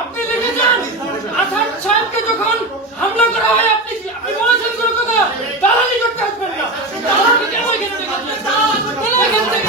আপনি লিখেছেন আসাদ সাহেবকে যখন হামলা করা হয় আপনি বলেছেন কোনো কথা দালালি করতে আসবেন না। দালালি কেন এখান থেকে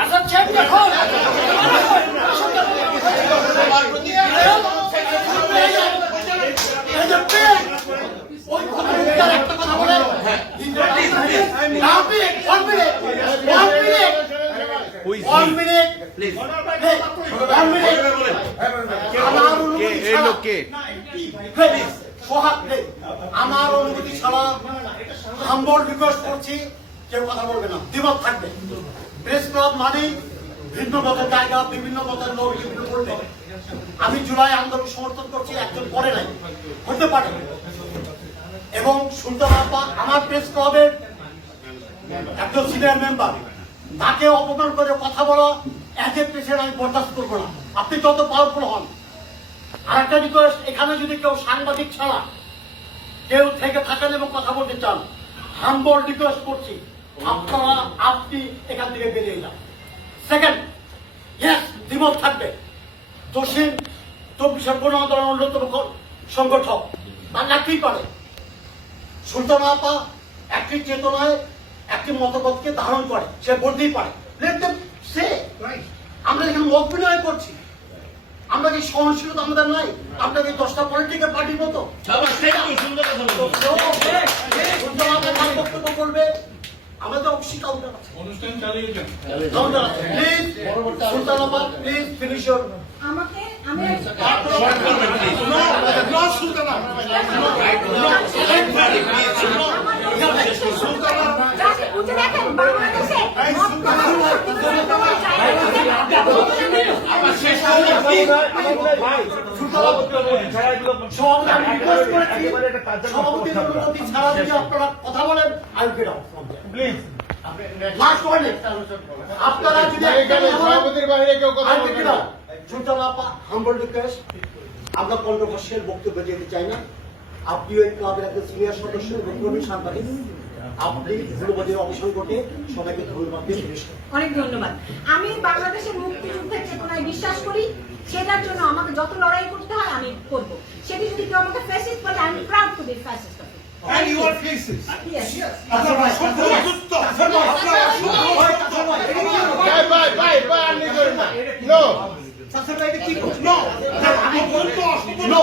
আসাদ সাহেব যখন আমার অনুমতি ছাড়া হাম্বল রিকোয়েস্ট করছি, কেউ কথা বলবে না, দ্বিমত থাকবে। প্রেস ক্লাব মানে ভিন্ন মতের জায়গা, বিভিন্ন মতের লোক বিভিন্ন করবে। আমি জুলাই আন্দোলন সমর্থন করছি, একজন করে নাই, হতে পারে। এবং সুলতান আপা আমার প্রেস ক্লাবের একজন সিনিয়র মেম্বার, তাকে অপমান করে কথা বলা এজ এ প্রেসিডেন্ট আমি বরদাস্ত করবো না, আপনি যত পাওয়ারফুল হন। আরেকটা রিকোয়েস্ট, এখানে যদি কেউ সাংবাদিক ছাড়া কেউ থেকে থাকেন এবং কথা বলতে চান, হাম্বল রিকোয়েস্ট করছি আপনি এখান থেকে বেরিয়ে যান। সেকেন্ড, ইয়েস, দ্বিমত থাকবে। দোষীন 24 গণ আন্দোলনের অন্যতম সংগঠক, তার লাগতেই পারে। সুলতান আপা একটি চেতনায় একটি মতবাদকে ধারণ করে, সে বলতেই পারে। আমরা এখানে মত বিনিময় করছি, আমরা কি সহনশীলতা আমাদের নাই? আপনার এই 10টা পলিটিক্যাল পার্টির মতো বক্তব্য করবে, আমাদের অবশ্যই কাউন্টার আছে। অনুষ্ঠান চালিয়ে যান। কাউন্টার আছে, প্লিজ। সুলতান আপা, প্লিজ ফিনিশ ইওর। আমাকে আমি উঠে দেখেন বাংলাদেশে কথা বলেন, প্লিজ। আপনারা যদি সভাপতির বাইরে কেউ কথা বলবেন না। সুলতান আপা, হাম্বল রিকোয়েস্ট, আমরা কন্ট্রোভার্সিয়াল বক্তব্য যেতে চাই না। আপনি ওই ক্লাবের একজন সিনিয়র সদস্য এবং কর্মী সাংবাদিক, আপনি গুণবাদীর অবসান ঘটে সবাইকে ধন্যবাদ দিয়ে অনেক ধন্যবাদ। আমি বাংলাদেশের মুক্তিযুদ্ধের চেতনায় বিশ্বাস করি, সেটার জন্য আমাকে যত লড়াই করতে হয় আমি করব। সেটি যদি কেউ আমাকে ফ্যাসিস্ট বলে, I am proud to be fascist. And you are faces. Yes. No. No.